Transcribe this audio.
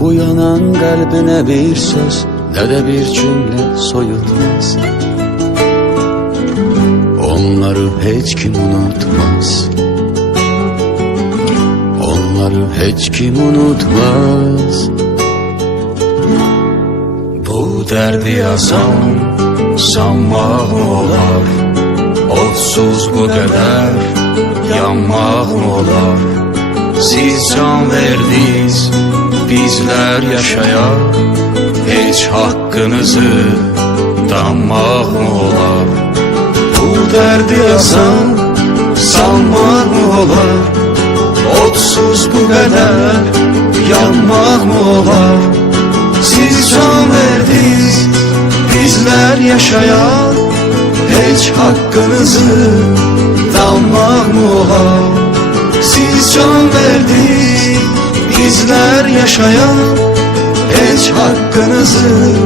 Bu yanan kalbine bir söz ne de bir cümle soyulmaz. Onları hiç kim unutmaz. Onları hiç kim unutmaz. Bu derdi yazan sanmaq mı olar. Otsuz bu kadar yanmaq mı olar. Siz can verdiniz bizler yaşayar Hiç hakkınızı danmaq mı olar Bu derdi yazan sanmaq mı olar Otsuz bu kadar yanmaq mı olar Siz can verdiniz bizler yaşayan Hiç hakkınızı danmaq mı olar Siz can bizler yaşayan Hiç hakkınızı